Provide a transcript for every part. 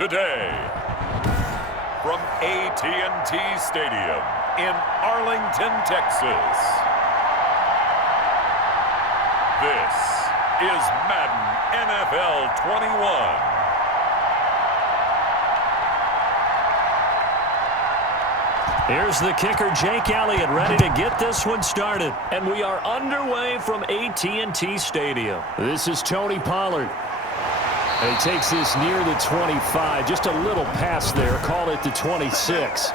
today. From AT&T Stadium in Arlington, Texas. This is Madden NFL 21. Here's the kicker, Jake Elliott, ready to get this one started. And we are underway from AT&T Stadium. This is Tony Pollard. And he takes this near the 25. Just a little pass there. Call it the 26.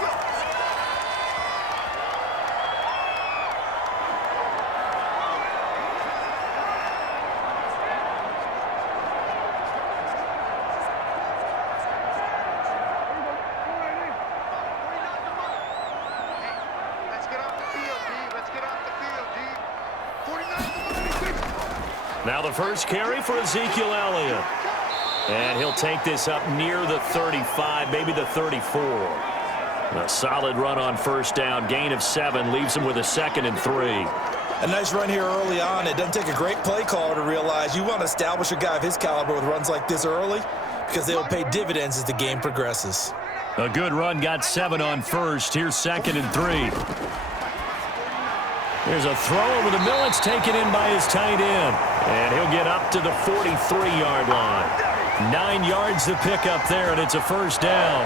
Now the first carry for Ezekiel Elliott. And he'll take this up near the 35, maybe the 34. A solid run on first down. Gain of 7 leaves him with a 2nd and 3. A nice run here early on. It doesn't take a great play caller to realize you want to establish a guy of his caliber with runs like this early because they will pay dividends as the game progresses. A good run, got 7 on first. Here's 2nd and 3. There's a throw over the middle. It's taken in by his tight end. And he'll get up to the 43-yard line. 9 yards to pick up there, and it's a first down.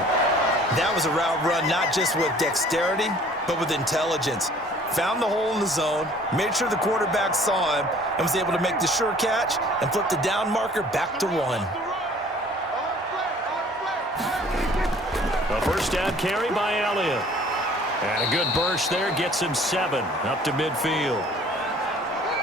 That was a route run not just with dexterity, but with intelligence. Found the hole in the zone, made sure the quarterback saw him, and was able to make the sure catch and flip the down marker back to 1. A first down carry by Elliott. And a good burst there gets him 7 up to midfield.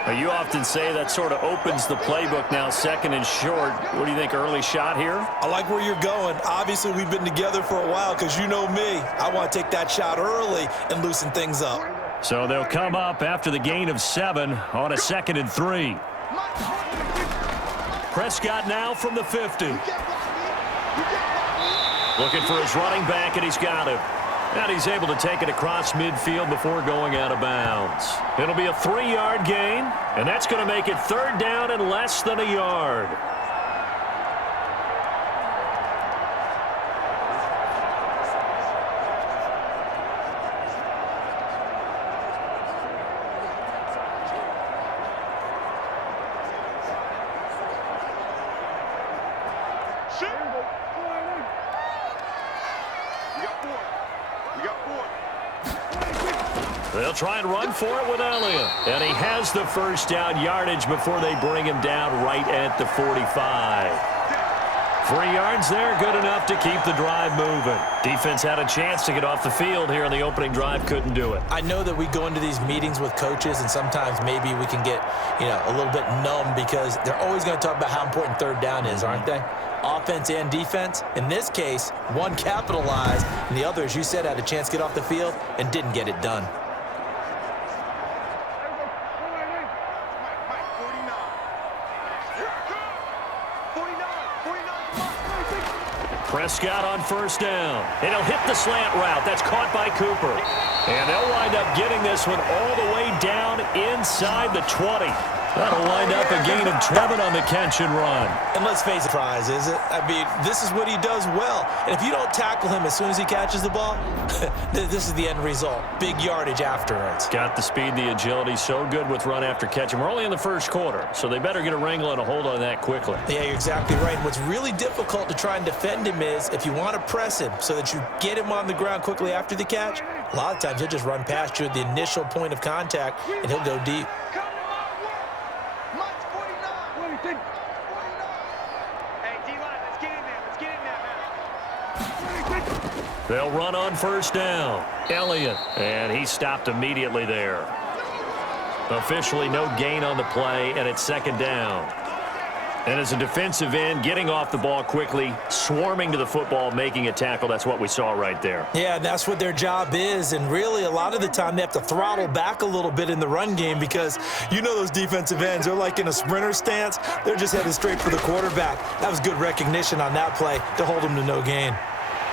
You often say that sort of opens the playbook now, 2nd and short. What do you think, early shot here? I like where you're going. Obviously, we've been together for a while because you know me. I want to take that shot early and loosen things up. So they'll come up after the gain of 7 on a 2nd and 3. Prescott now from the 50. Looking for his running back, and he's got him. And he's able to take it across midfield before going out of bounds. It'll be a 3-yard gain, and that's going to make it 3rd down and less than a yard. They'll try and run for it with Elliott. And he has the first down yardage before they bring him down right at the 45. 3 yards there, good enough to keep the drive moving. Defense had a chance to get off the field here in the opening drive, couldn't do it. I know that we go into these meetings with coaches, and sometimes maybe we can get, a little bit numb because they're always going to talk about how important 3rd down is, aren't they? Offense and defense. In this case, one capitalized, and the other, as you said, had a chance to get off the field and didn't get it done. Prescott on first down. And he'll hit the slant route. That's caught by Cooper. And they'll wind up getting this one all the way down inside the 20. That'll wind up a gain of 7 on the catch and run. And let's face it, prize, is it? I mean, this is what he does well. And if you don't tackle him as soon as he catches the ball, this is the end result. Big yardage afterwards. Got the speed, the agility, so good with run after catch. And we're only in the first quarter, so they better get a wrangle and a hold on that quickly. Yeah, you're exactly right. And what's really difficult to try and defend him is if you want to press him so that you get him on the ground quickly after the catch, a lot of times he'll just run past you at the initial point of contact, and he'll go deep. They'll run on first down. Elliott, and he stopped immediately there. Officially no gain on the play, and it's 2nd down. And as a defensive end, getting off the ball quickly, swarming to the football, making a tackle, that's what we saw right there. Yeah, that's what their job is, and really a lot of the time they have to throttle back a little bit in the run game because you know those defensive ends, they're like in a sprinter stance. They're just headed straight for the quarterback. That was good recognition on that play to hold them to no gain.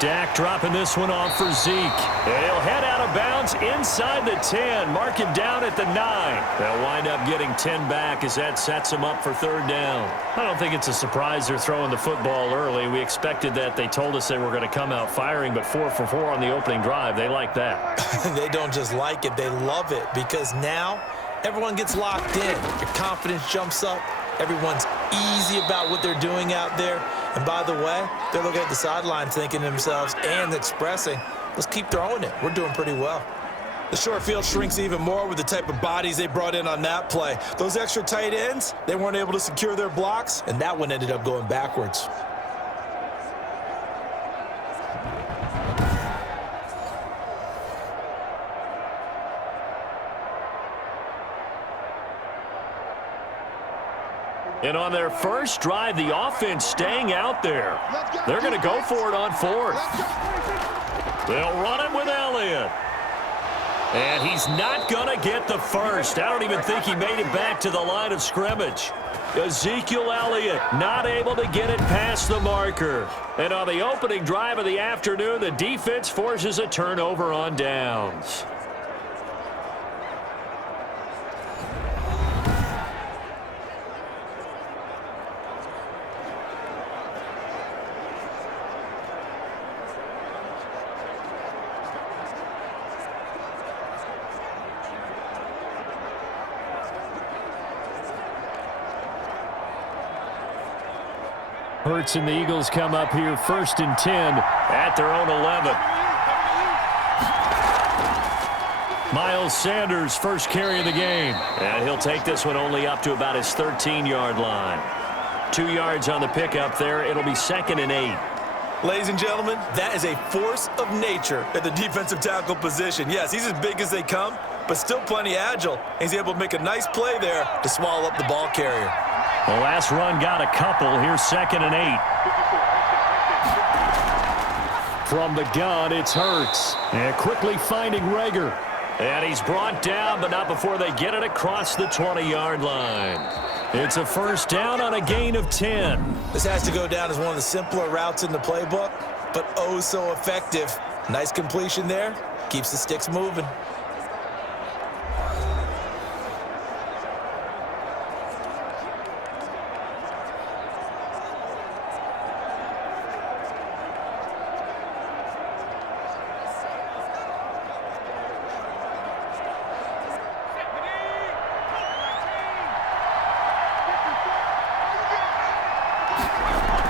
Dak dropping this one off for Zeke. And he'll head out of bounds inside the 10. Mark him down at the 9. They'll wind up getting 10 back as that sets them up for third down. I don't think it's a surprise they're throwing the football early. We expected that. They told us they were going to come out firing, but 4 for 4 on the opening drive. They like that. They don't just like it. They love it because now everyone gets locked in. Your confidence jumps up. Everyone's easy about what they're doing out there. And by the way, they're looking at the sideline thinking to themselves and expressing, let's keep throwing it. We're doing pretty well. The short field shrinks even more with the type of bodies they brought in on that play. Those extra tight ends, they weren't able to secure their blocks, and that one ended up going backwards. And on their first drive, the offense staying out there. They're going to go for it on 4th. They'll run it with Elliott. And he's not going to get the first. I don't even think he made it back to the line of scrimmage. Ezekiel Elliott not able to get it past the marker. And on the opening drive of the afternoon, the defense forces a turnover on downs. Hurts and the Eagles come up here 1st and 10 at their own 11. Miles Sanders, first carry of the game. And he'll take this one only up to about his 13-yard line. 2 yards on the pickup there. It'll be 2nd and 8. Ladies and gentlemen, that is a force of nature at the defensive tackle position. Yes, he's as big as they come, but still plenty agile. He's able to make a nice play there to swallow up the ball carrier. The last run got a couple. Here's 2nd and 8. From the gun, it's Hurts. And quickly finding Rager. And he's brought down, but not before they get it across the 20-yard line. It's a first down on a gain of 10. This has to go down as one of the simpler routes in the playbook, but oh so effective. Nice completion there. Keeps the sticks moving.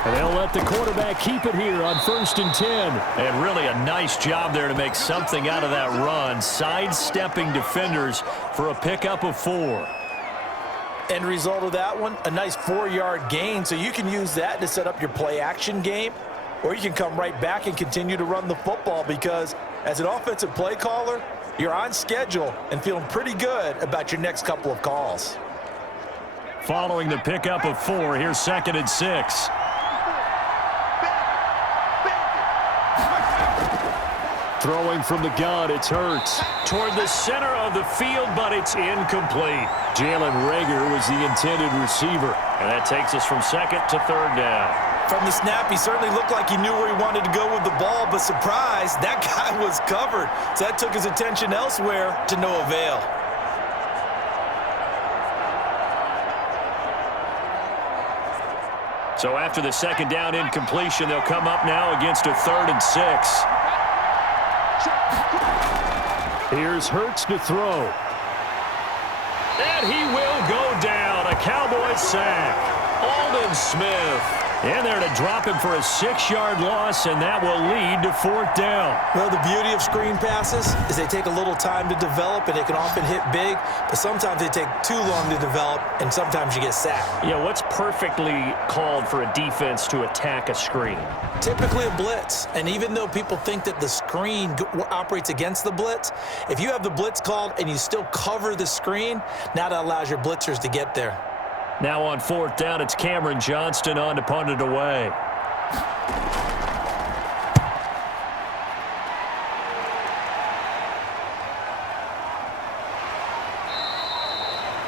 And they'll let the quarterback keep it here on 1st and 10. And really a nice job there to make something out of that run, sidestepping defenders for a pickup of 4. End result of that one, a nice 4-yard gain, so you can use that to set up your play-action game, or you can come right back and continue to run the football because as an offensive play caller, you're on schedule and feeling pretty good about your next couple of calls. Following the pickup of 4, here's 2nd and 6. Throwing from the gun, it's Hurts. Toward the center of the field, but it's incomplete. Jalen Rager was the intended receiver. And that takes us from 2nd to 3rd down. From the snap, he certainly looked like he knew where he wanted to go with the ball, but surprise, that guy was covered. So that took his attention elsewhere to no avail. So after the 2nd down incompletion, they'll come up now against a 3rd and 6. Here's Hurts to throw. And he will go down. A Cowboys sack. Aldon Smith in there to drop him for a 6-yard loss, and that will lead to 4th down. Well, the beauty of screen passes is they take a little time to develop, and they can often hit big, but sometimes they take too long to develop, and sometimes you get sacked. Yeah, what's perfectly called for a defense to attack a screen? Typically a blitz, and even though people think that the screen operates against the blitz, if you have the blitz called and you still cover the screen, now that allows your blitzers to get there. Now on 4th down, it's Cameron Johnston on to punt it away.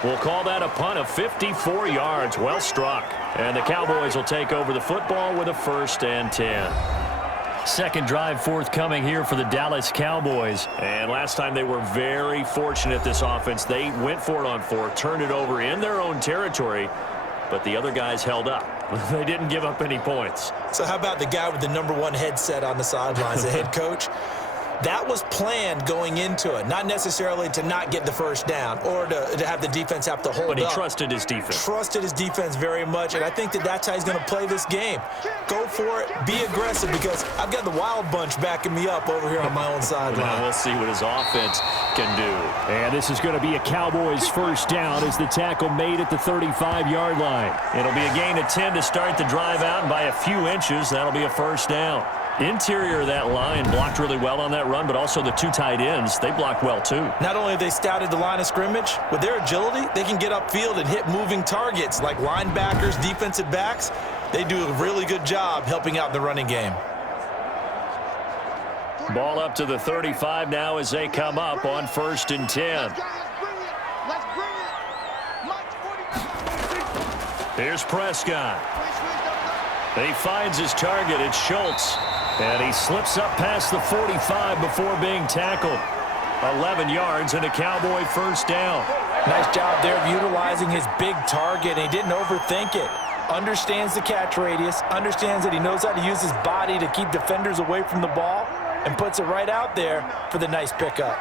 We'll call that a punt of 54 yards. Well struck. And the Cowboys will take over the football with a 1st and 10. Second drive forthcoming here for the Dallas Cowboys. And last time they were very fortunate, this offense. They went for it on 4, turned it over in their own territory, but the other guys held up. They didn't give up any points. So how about the guy with the #1 headset on the sidelines, the head coach? That was planned going into it, not necessarily to not get the first down or to have the defense have to hold up. But he trusted his defense. Trusted his defense very much, and I think that's how he's going to play this game. Go for it, be aggressive, because I've got the wild bunch backing me up over here on my own sideline. Well, we'll see what his offense can do. And this is going to be a Cowboys first down as the tackle made at the 35-yard line. It'll be a gain of 10 to start the drive out, and by a few inches, that'll be a first down. Interior of that line blocked really well on that run, but also the 2 tight ends, they blocked well too. Not only have they scouted the line of scrimmage, with their agility, they can get upfield and hit moving targets like linebackers, defensive backs. They do a really good job helping out the running game. Ball up to the 35 now as they come up on 1st and 10. Here's Prescott. He finds his target. It's Schultz. And he slips up past the 45 before being tackled. 11 yards and a Cowboy first down. Nice job there of utilizing his big target, and he didn't overthink it. Understands the catch radius, understands that he knows how to use his body to keep defenders away from the ball, and puts it right out there for the nice pickup.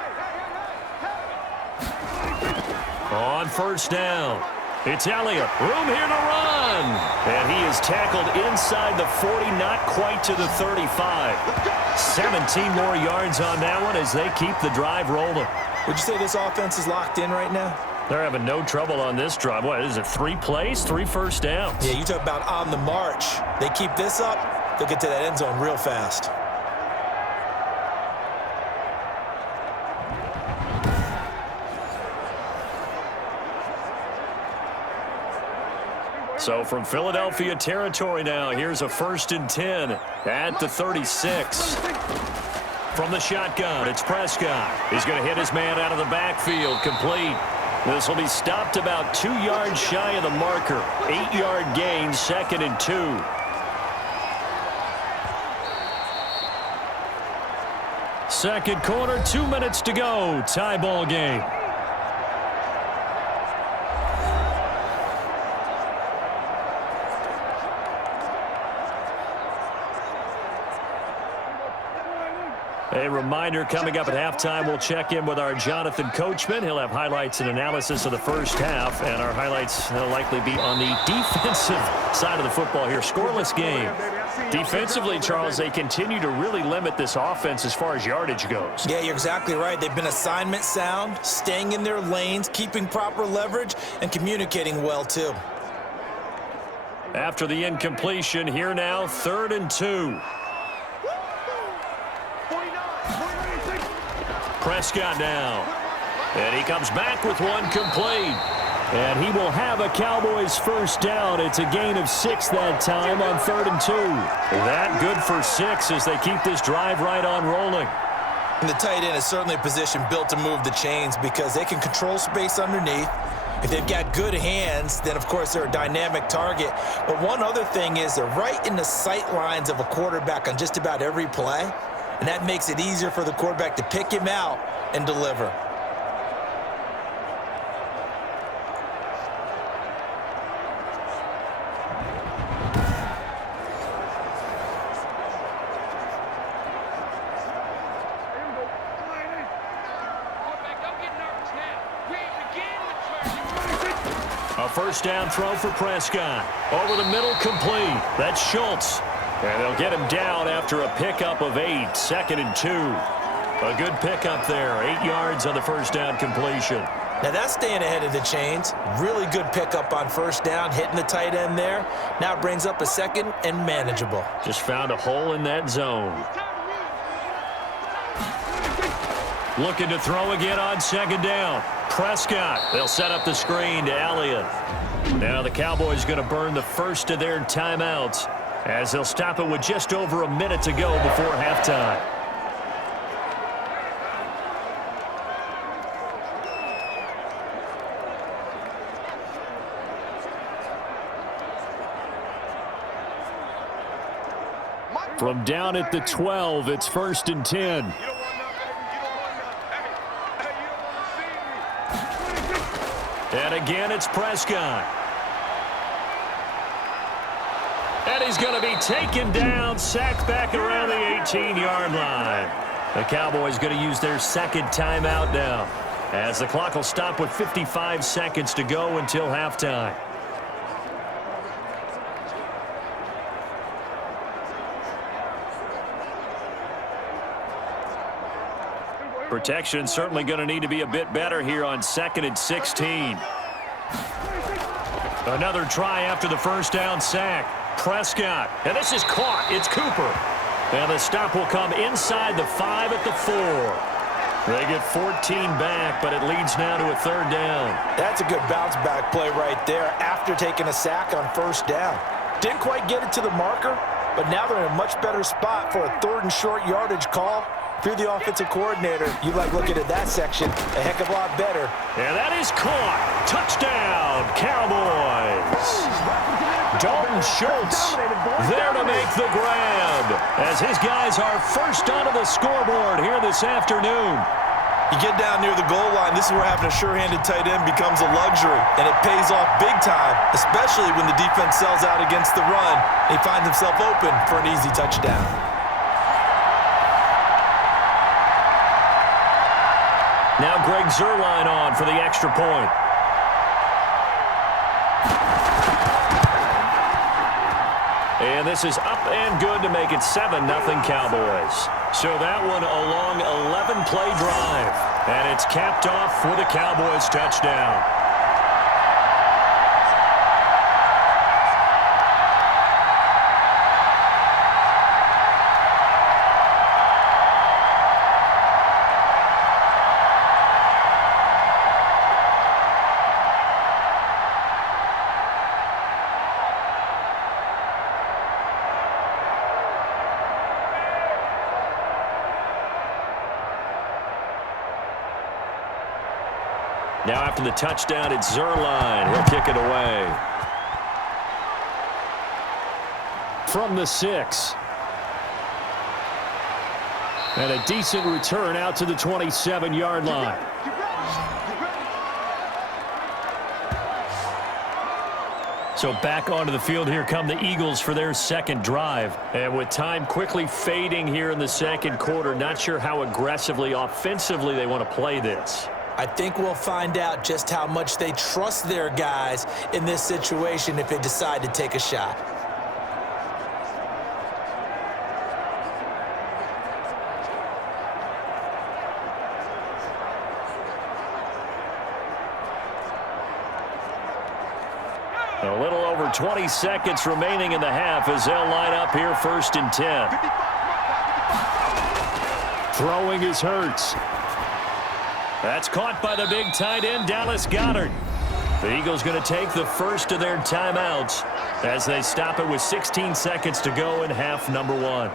On 1st down, it's Elliott. Room here to run. And he is tackled inside the 40, not quite to the 35. 17 more yards on that one as they keep the drive rolling. Would you say this offense is locked in right now? They're having no trouble on this drive. What is it, 3 plays, 3 first downs? Yeah, you talk about on the march. They keep this up, they'll get to that end zone real fast. So from Philadelphia territory now, here's a 1st and 10 at the 36. From the shotgun, it's Prescott. He's going to hit his man out of the backfield, complete. This will be stopped about 2 yards shy of the marker. 8-yard gain, 2nd and 2. Second quarter, 2 minutes to go. Tie ball game. A reminder, coming up at halftime, we'll check in with our Jonathan Coachman. He'll have highlights and analysis of the first half, and our highlights will likely be on the defensive side of the football here. Scoreless game. Defensively, Charles, they continue to really limit this offense as far as yardage goes. Yeah, you're exactly right. They've been assignment sound, staying in their lanes, keeping proper leverage, and communicating well, too. After the incompletion, here now, 3rd and 2. Prescott now. And he comes back with one complete. And he will have a Cowboys first down. It's a gain of 6 that time on 3rd and 2. That good for 6 as they keep this drive right on rolling. And the tight end is certainly a position built to move the chains because they can control space underneath. If they've got good hands, then of course they're a dynamic target. But one other thing is they're right in the sight lines of a quarterback on just about every play. And that makes it easier for the quarterback to pick him out and deliver. A first down throw for Prescott. Over the middle, complete. That's Schultz. And they'll get him down after a pickup of 8. 2nd and 2. A good pickup there. 8 yards on the first down completion. Now that's staying ahead of the chains. Really good pickup on first down, hitting the tight end there. Now it brings up a 2nd and manageable. Just found a hole in that zone. Looking to throw again on 2nd down. Prescott. They'll set up the screen to Elliott. Now the Cowboys going to burn the first of their timeouts as they'll stop it with just over a minute to go before halftime. From down at the 12, it's 1st and 10. And again, it's Prescott. And he's going to be taken down, sacked back around the 18-yard line. The Cowboys going to use their second timeout now, as the clock will stop with 55 seconds to go until halftime. Protection certainly going to need to be a bit better here on 2nd and 16. Another try after the first down sack. Prescott, and this is caught. It's Cooper. And the stop will come inside the 5 at the 4. They get 14 back, but it leads now to a 3rd down. That's a good bounce back play right there after taking a sack on 1st down. Didn't quite get it to the marker, but now they're in a much better spot for a 3rd and short yardage call. If you're the offensive coordinator, you like looking at that section a heck of a lot better. And that is caught. Touchdown, Cowboys. Dalton Schultz there to make the grab, as his guys are first onto the scoreboard here this afternoon. You get down near the goal line, this is where having a sure-handed tight end becomes a luxury, and it pays off big time, especially when the defense sells out against the run. He finds himself open for an easy touchdown. Now Greg Zuerlein on for the extra point. And this is up and good to make it 7-0 Cowboys. So that one a long 11-play drive. And it's capped off with a Cowboys touchdown. Now after the touchdown, it's Zuerlein. He'll kick it away. From the 6. And a decent return out to the 27-yard line. So back onto the field, here come the Eagles for their second drive. And with time quickly fading here in the second quarter, not sure how aggressively, offensively they want to play this. I think we'll find out just how much they trust their guys in this situation if they decide to take a shot. A little over 20 seconds remaining in the half as they'll line up here 1st and 10. Throwing is Hurts. That's caught by the big tight end, Dallas Goedert. The Eagles going to take the first of their timeouts as they stop it with 16 seconds to go in half number 1.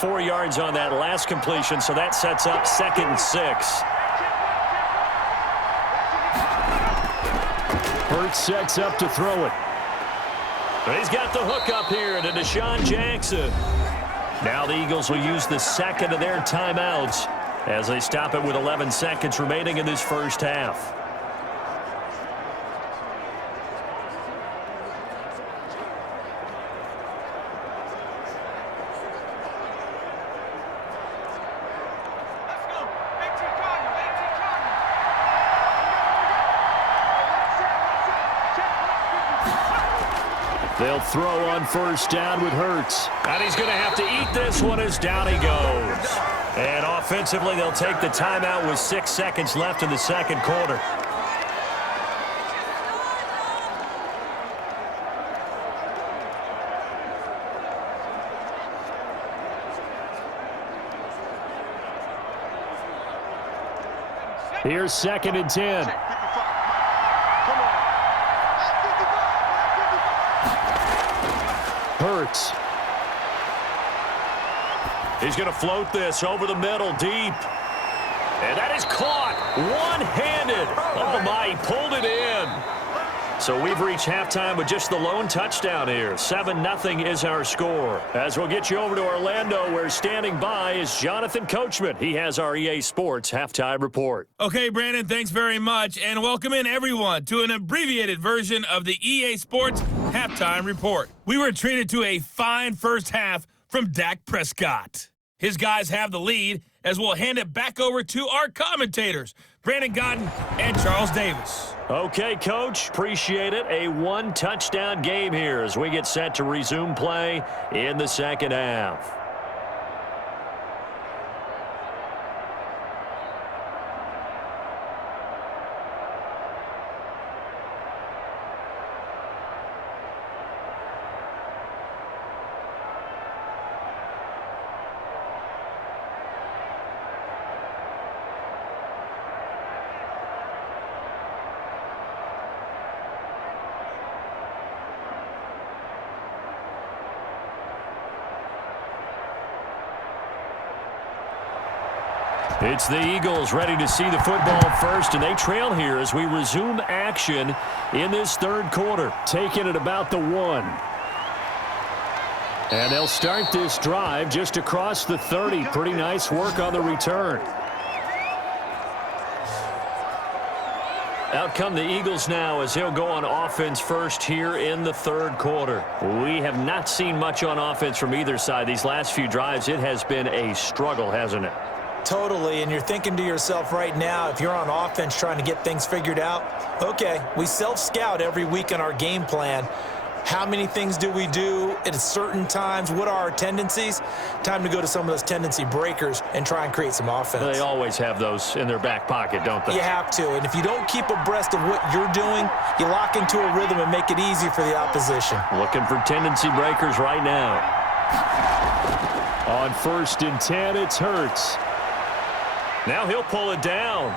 Four yards on that last completion, so that sets up 2nd and 6. Hurts sets up to throw it. He's got the hook up here to Deshaun Jackson. Now the Eagles will use the second of their timeouts as they stop it with 11 seconds remaining in this first half. They'll throw on 1st down with Hurts. And he's going to have to eat this one as down he goes. And offensively, they'll take the timeout with 6 seconds left in the second quarter. Here's 2nd and 10. Hurts. He's going to float this over the middle, deep. And that is caught one-handed. Oh, my, he pulled it in. So we've reached halftime with just the lone touchdown here. 7-0 is our score. As we'll get you over to Orlando, where standing by is Jonathan Coachman. He has our EA Sports halftime report. Okay, Brandon, thanks very much. And welcome in, everyone, to an abbreviated version of the EA Sports halftime report. We were treated to a fine first half from Dak Prescott. His guys have the lead, as we'll hand it back over to our commentators, Brandon Godden and Charles Davis. Okay, Coach, appreciate it. A one-touchdown game here as we get set to resume play in the second half. It's the Eagles ready to see the football first, and they trail here as we resume action in this third quarter, taking it about the 1. And they'll start this drive just across the 30. Pretty nice work on the return. Out come the Eagles now as he'll go on offense first here in the third quarter. We have not seen much on offense from either side. These last few drives, it has been a struggle, hasn't it? Totally, and you're thinking to yourself right now, if you're on offense trying to get things figured out, okay, we self-scout every week on our game plan. How many things do we do at certain times? What are our tendencies? Time to go to some of those tendency breakers and try and create some offense. They always have those in their back pocket, don't they? You have to, and if you don't keep abreast of what you're doing, you lock into a rhythm and make it easy for the opposition. Looking for tendency breakers right now. On 1st and 10, it's Hurts. Now he'll pull it down.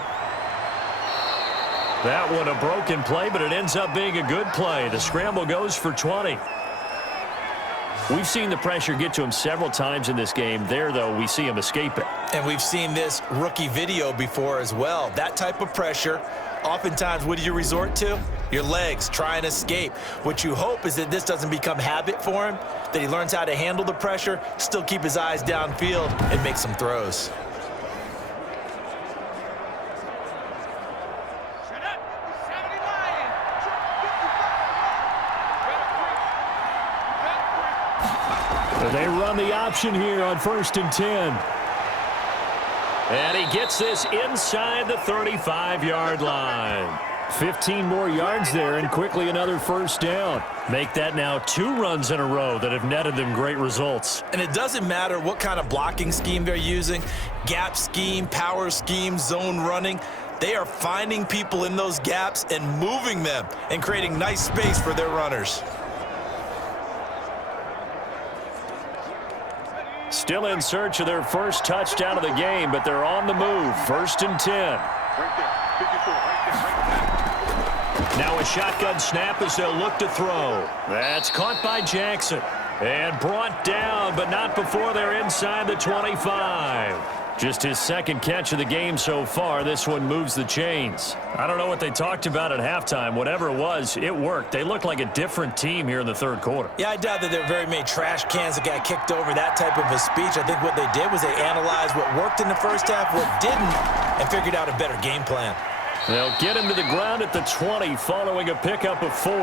That one a broken play, but it ends up being a good play. The scramble goes for 20. We've seen the pressure get to him several times in this game. There, though, we see him escape it. And we've seen this rookie video before as well. That type of pressure, oftentimes, what do you resort to? Your legs, try and escape. What you hope is that this doesn't become habit for him, that he learns how to handle the pressure, still keep his eyes downfield, and make some throws. They run the option here on 1st and 10. And he gets this inside the 35-yard line. 15 more yards there, and quickly another first down. Make that now 2 runs in a row that have netted them great results. And it doesn't matter what kind of blocking scheme they're using, gap scheme, power scheme, zone running. They are finding people in those gaps and moving them and creating nice space for their runners. Still in search of their first touchdown of the game, but they're on the move. 1st and 10. Now a shotgun snap as they'll look to throw. That's caught by Jackson. And brought down, but not before they're inside the 25. Just his second catch of the game so far. This one moves the chains. I don't know what they talked about at halftime. Whatever it was, it worked. They look like a different team here in the third quarter. Yeah, I doubt that there are very many trash cans that got kicked over, that type of a speech. I think what they did was they analyzed what worked in the first half, what didn't, and figured out a better game plan. They'll get him to the ground at the 20 following a pickup of 4.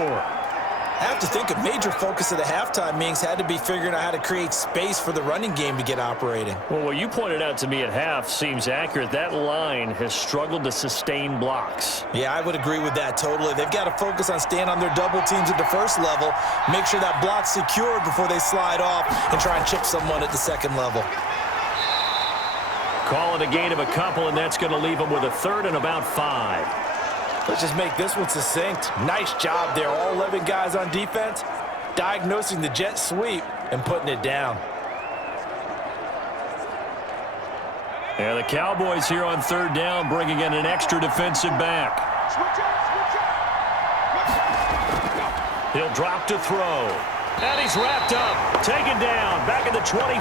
I have to think a major focus of the halftime meetings had to be figuring out how to create space for the running game to get operating. Well, what you pointed out to me at half seems accurate. That line has struggled to sustain blocks. Yeah, I would agree with that totally. They've got to focus on staying on their double teams at the first level, make sure that block's secured before they slide off and try and chip someone at the second level. Call it a gain of a couple, and that's going to leave them with a 3rd and about 5. Let's just make this one succinct. Nice job there. All 11 guys on defense, diagnosing the jet sweep and putting it down. Yeah, the Cowboys here on 3rd down, bringing in an extra defensive back. He'll drop to throw. And he's wrapped up, taken down, back at the 25.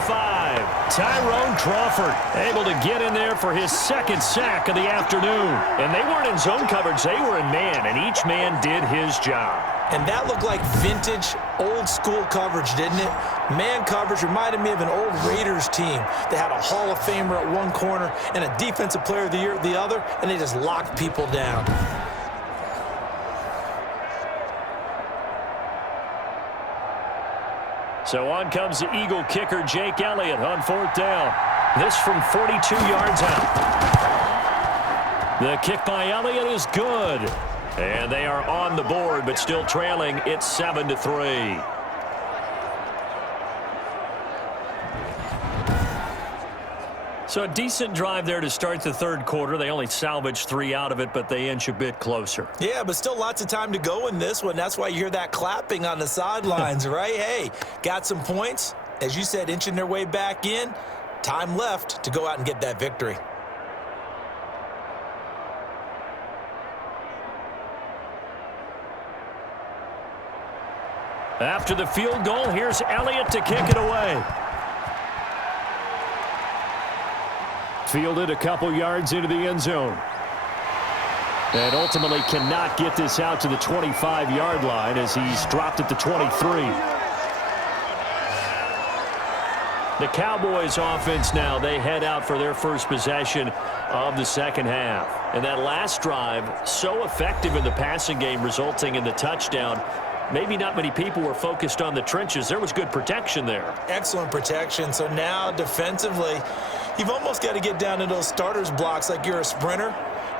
Tyrone Crawford able to get in there for his second sack of the afternoon. And they weren't in zone coverage, they were in man, and each man did his job. And that looked like vintage, old-school coverage, didn't it? Man coverage reminded me of an old Raiders team. They had a Hall of Famer at one corner and a Defensive Player of the Year at the other, and they just locked people down. So on comes the Eagle kicker, Jake Elliott, on fourth down. This from 42 yards out. The kick by Elliott is good. And they are on the board, but still trailing. It's 7-3. So a decent drive there to start the third quarter. They only salvaged 3 out of it, but they inch a bit closer. Yeah, but still lots of time to go in this one. That's why you hear that clapping on the sidelines, right? Hey, got some points. As you said, inching their way back in. Time left to go out and get that victory. After the field goal, here's Elliott to kick it away. Fielded a couple yards into the end zone. And ultimately cannot get this out to the 25-yard line as he's dropped at the 23. The Cowboys offense now, they head out for their first possession of the second half. And that last drive, so effective in the passing game, resulting in the touchdown. Maybe not many people were focused on the trenches. There was good protection there. Excellent protection. So now defensively, you've almost got to get down to those starters blocks like you're a sprinter.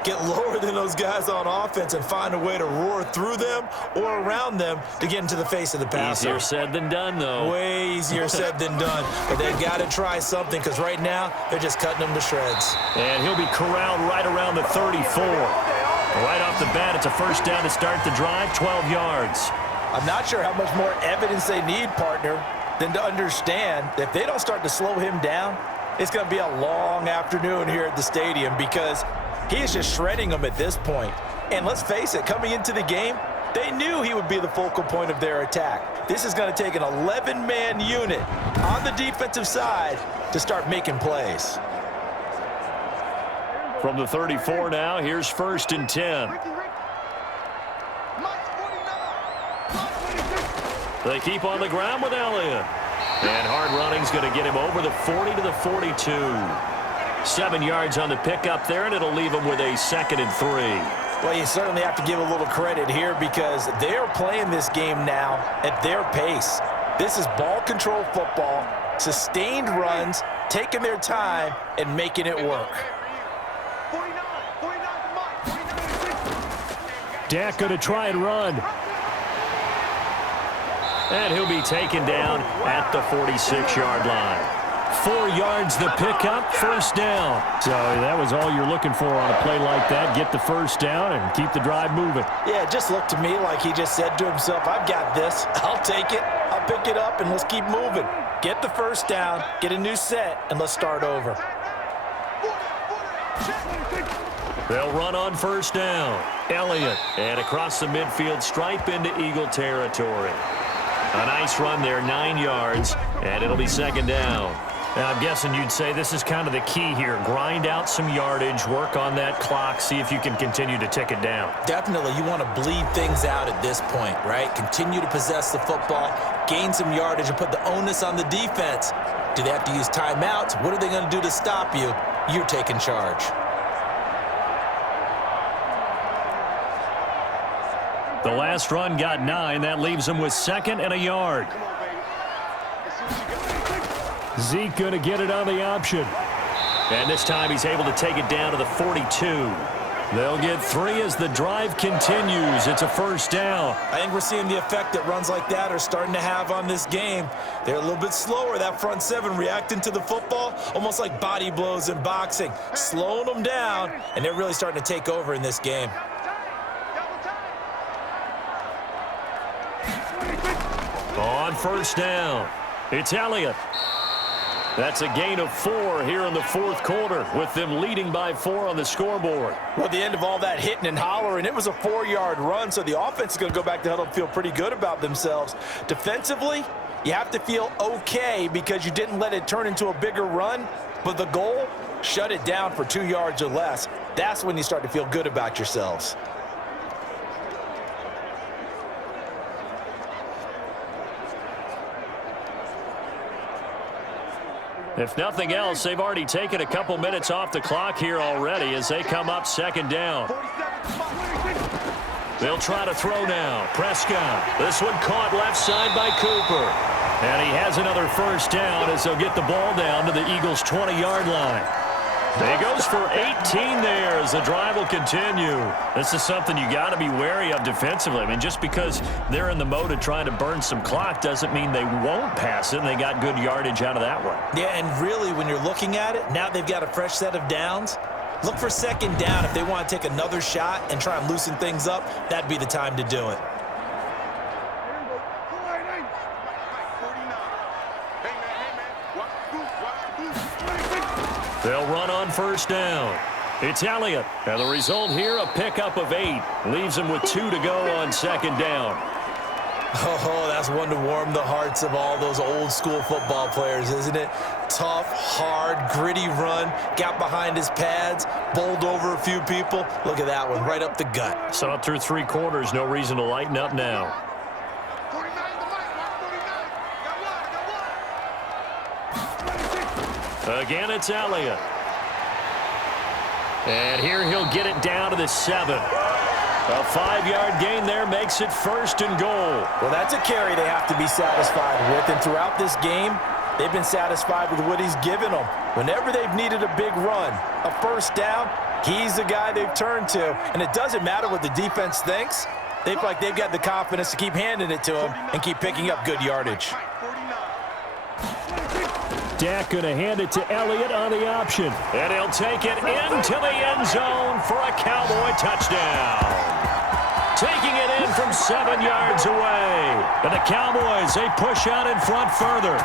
Get lower than those guys on offense and find a way to roar through them or around them to get into the face of the passer. Easier said than done, though. Way easier said than done. But they've got to try something because right now they're just cutting them to shreds. And he'll be corralled right around the 34. Right off the bat, it's a first down to start the drive, 12 yards. I'm not sure how much more evidence they need, partner, than to understand that if they don't start to slow him down, it's going to be a long afternoon here at the stadium because he is just shredding them at this point. And let's face it, coming into the game, they knew he would be the focal point of their attack. This is going to take an 11-man unit on the defensive side to start making plays. From the 34 now, here's 1st and 10. They keep on the ground with Elliott. And hard running's going to get him over the 40 to the 42. 7 yards on the pickup there, and it'll leave him with a 2nd and 3. Well, you certainly have to give a little credit here because they're playing this game now at their pace. This is ball control football, sustained runs, taking their time, and making it work. Dak going to try and run. And he'll be taken down at the 46-yard line. 4 yards the pickup, first down. So that was all you're looking for on a play like that. Get the first down and keep the drive moving. Yeah, it just looked to me like he just said to himself, I've got this. I'll take it. I'll pick it up, and let's keep moving. Get the first down, get a new set, and let's start over. They'll run on first down. Elliott, and across the midfield stripe into Eagle territory. A nice run there, 9 yards, and it'll be 2nd down. Now, I'm guessing you'd say this is kind of the key here. Grind out some yardage, work on that clock, see if you can continue to tick it down. Definitely, you want to bleed things out at this point, right? Continue to possess the football, gain some yardage, and put the onus on the defense. Do they have to use timeouts? What are they going to do to stop you? You're taking charge. The last run got 9. That leaves him with 2nd and a yard. Zeke going to get it on the option. And this time he's able to take it down to the 42. They'll get 3 as the drive continues. It's a first down. I think we're seeing the effect that runs like that are starting to have on this game. They're a little bit slower, that front seven, reacting to the football, almost like body blows in boxing, slowing them down, and they're really starting to take over in this game. On first down, it's Elliott. That's a gain of 4 here in the fourth quarter, with them leading by 4 on the scoreboard. Well, at the end of all that hitting and hollering, it was a 4-yard run, so the offense is going to go back to huddle and feel pretty good about themselves. Defensively, you have to feel okay because you didn't let it turn into a bigger run, but the goal, shut it down for 2 yards or less. That's when you start to feel good about yourselves. If nothing else, they've already taken a couple minutes off the clock here already as they come up second down. They'll try to throw now. Prescott. This one caught left side by Cooper. And he has another first down as they'll get the ball down to the Eagles' 20-yard line. He goes for 18 there as the drive will continue. This is something you got to be wary of defensively. I mean, just because they're in the mode of trying to burn some clock doesn't mean they won't pass it, and they got good yardage out of that one. Yeah, and really, when you're looking at it, now they've got a fresh set of downs. Look for second down. If they want to take another shot and try and loosen things up, that'd be the time to do it. They'll run on first down. It's Elliott. And the result here, a pickup of 8. Leaves him with 2 to go on second down. Oh, that's one to warm the hearts of all those old school football players, isn't it? Tough, hard, gritty run. Got behind his pads, bowled over a few people. Look at that one, right up the gut. Saw it through 3 quarters. No reason to lighten up now. Again, it's Elliott. And here he'll get it down to the 7. A 5-yard gain there makes it first and goal. Well, that's a carry they have to be satisfied with. And throughout this game, they've been satisfied with what he's given them. Whenever they've needed a big run, a first down, he's the guy they've turned to. And it doesn't matter what the defense thinks. They feel like they've got the confidence to keep handing it to him and keep picking up good yardage. Dak going to hand it to Elliott on the option. And he'll take it into the end zone for a Cowboy touchdown. Taking it in from 7 yards away. And the Cowboys, they push out in front further.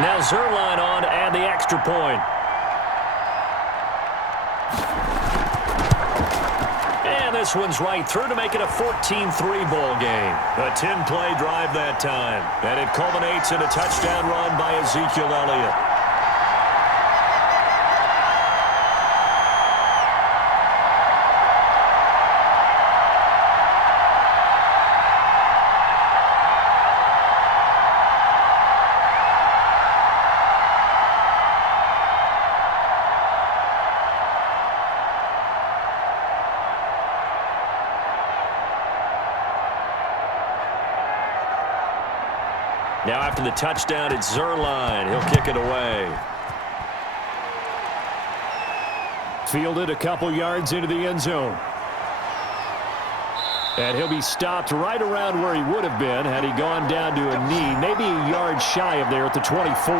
Now Zerline on to add the extra point. And this one's right through to make it a 14-3 ball game. A 10-play drive that time. And it culminates in a touchdown run by Ezekiel Elliott. Now after the touchdown, it's Zerline. He'll kick it away. Fielded a couple yards into the end zone. And he'll be stopped right around where he would have been had he gone down to a knee, maybe a yard shy of there at the 24.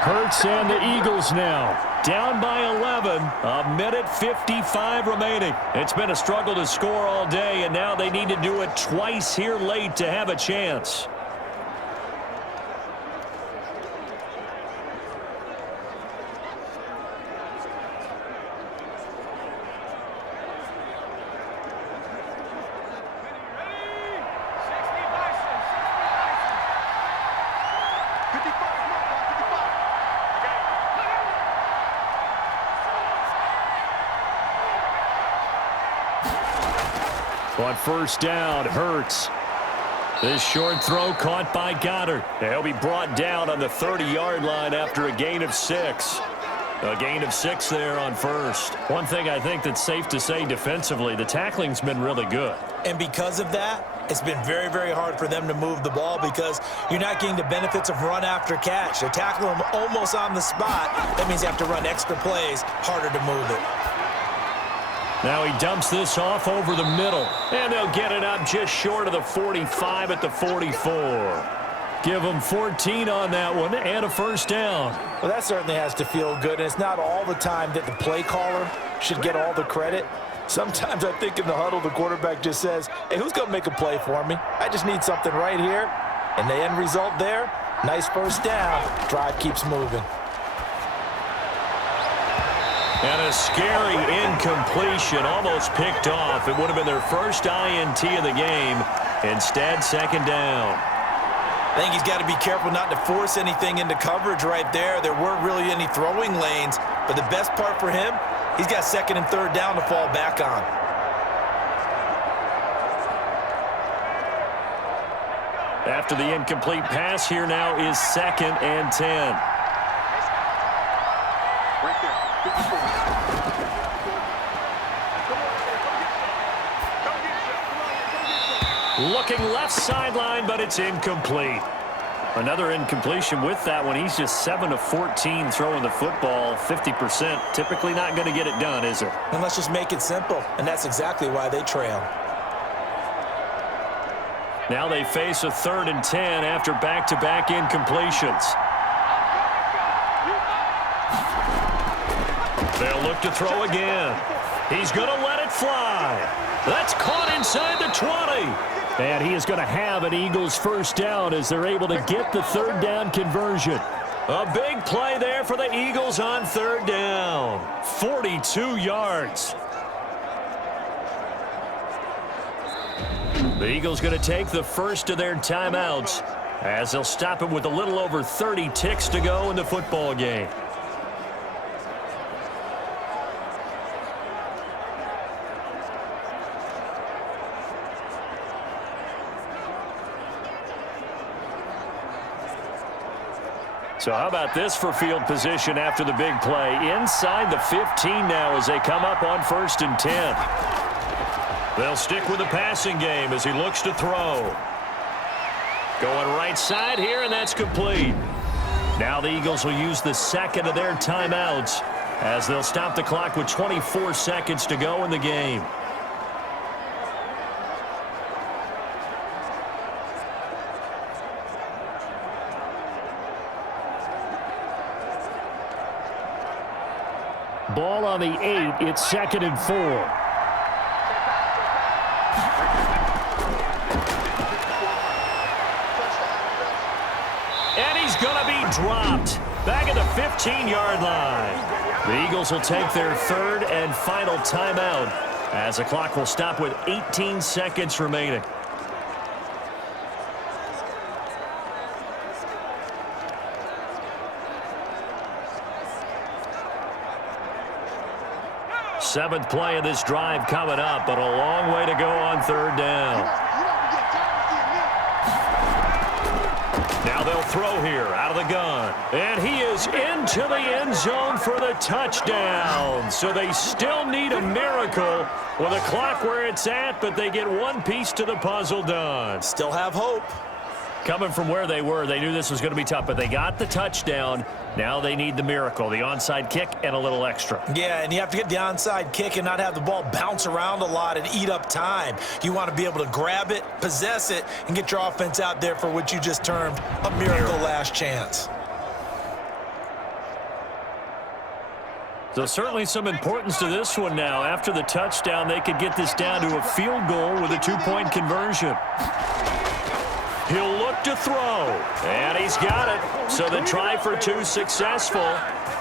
Hurts and the Eagles now. Down by 11, a minute 55 remaining. It's been a struggle to score all day, and now they need to do it twice here late to have a chance. On first down, Hurts. This short throw caught by Goddard. He'll be brought down on the 30-yard line after a gain of 6. A gain of 6 there on first. One thing I think that's safe to say defensively, the tackling's been really good. And because of that, it's been very, very hard for them to move the ball because you're not getting the benefits of run after catch. They're tackling them almost on the spot. That means you have to run extra plays, harder to move it. Now he dumps this off over the middle. And they'll get it up just short of the 45 at the 44. Give them 14 on that one and a first down. Well, that certainly has to feel good, and it's not all the time that the play caller should get all the credit. Sometimes I think in the huddle, the quarterback just says, hey, who's going to make a play for me? I just need something right here. And the end result there, nice first down. Drive keeps moving. And a scary incompletion, almost picked off. It would have been their first INT of the game. Instead, second down. I think he's got to be careful not to force anything into coverage right there. There weren't really any throwing lanes, but the best part for him, he's got second and third down to fall back on. After the incomplete pass, here now is 2nd and 10. Looking left sideline, but it's incomplete. Another incompletion with that one. He's just 7 of 14 throwing the football, 50%. Typically not going to get it done, is it? And let's just make it simple, and that's exactly why they trail. Now they face a 3rd and 10 after back-to-back incompletions. They'll look to throw again. He's going to let it fly. That's caught inside the 20. And he is going to have an Eagles first down as they're able to get the 3rd down conversion. A big play there for the Eagles on 3rd down. 42 yards. The Eagles going to take the first of their timeouts as they'll stop it with a little over 30 ticks to go in the football game. So how about this for field position after the big play? Inside the 15 now as they come up on 1st and 10. They'll stick with the passing game as he looks to throw. Going right side here, and that's complete. Now the Eagles will use the 2nd of their timeouts as they'll stop the clock with 24 seconds to go in the game. Ball on the 8. It's 2nd and 4. And he's going to be dropped back at the 15-yard line. The Eagles will take their 3rd and final timeout as the clock will stop with 18 seconds remaining. Seventh play of this drive coming up, but a long way to go on 3rd down. Now they'll throw here out of the gun. And he is into the end zone for the touchdown. So they still need a miracle with a clock where it's at, but they get one piece to the puzzle done. Still have hope. Coming from where they were, they knew this was going to be tough, but they got the touchdown. Now they need the miracle, the onside kick and a little extra. Yeah, and you have to get the onside kick and not have the ball bounce around a lot and eat up time. You want to be able to grab it, possess it, and get your offense out there for what you just termed a miracle last chance. So certainly some importance to this one now. After the touchdown, they could get this down to a field goal with a 2-point conversion. He'll look to throw, and he's got it. So the try for 2 successful,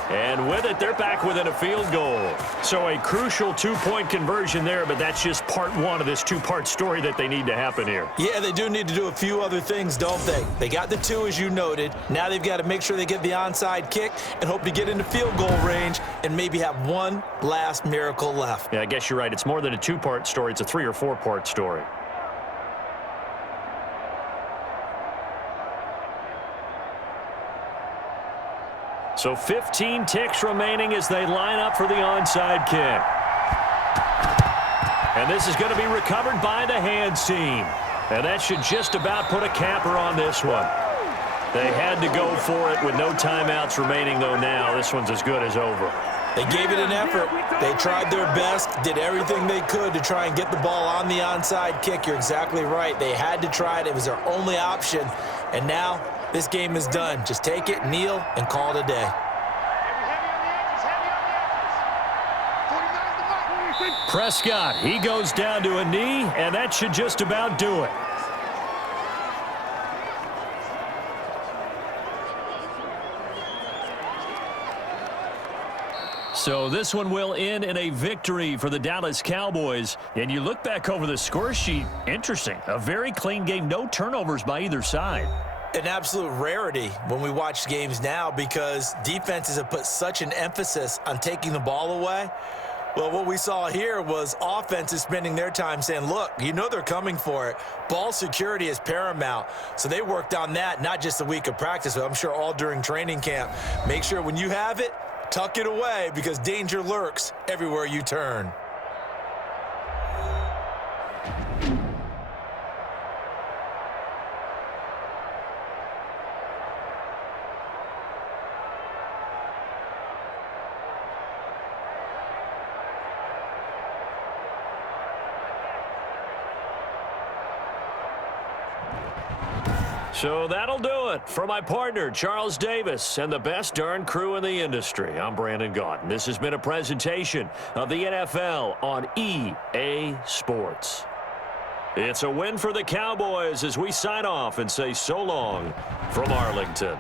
and with it, they're back within a field goal. So a crucial 2-point conversion there, but that's just part 1 of this 2-part story that they need to happen here. Yeah, they do need to do a few other things, don't they? They got the 2, as you noted. Now they've got to make sure they get the onside kick and hope to get into field goal range and maybe have one last miracle left. Yeah, I guess you're right. It's more than a 2-part story. It's a 3- or 4-part story. So 15 ticks remaining as they line up for the onside kick. And this is going to be recovered by the hands team. And that should just about put a capper on this one. They had to go for it with no timeouts remaining, though now. This one's as good as over. They gave it an effort. They tried their best, did everything they could to try and get the ball on the onside kick. You're exactly right. They had to try it. It was their only option. And now this game is done. Just take it, kneel, and call it a day. Prescott, he goes down to a knee, and that should just about do it. So this one will end in a victory for the Dallas Cowboys. And you look back over the score sheet, interesting. A very clean game, no turnovers by either side. An absolute rarity when we watch games now because defenses have put such an emphasis on taking the ball away. Well, what we saw here was offenses spending their time saying, look, you know they're coming for it. Ball security is paramount. So they worked on that, not just a week of practice, but I'm sure all during training camp. Make sure when you have it, tuck it away because danger lurks everywhere you turn. So that'll do it for my partner, Charles Davis, and the best darn crew in the industry. I'm Brandon Gaudin. This has been a presentation of the NFL on EA Sports. It's a win for the Cowboys as we sign off and say so long from Arlington.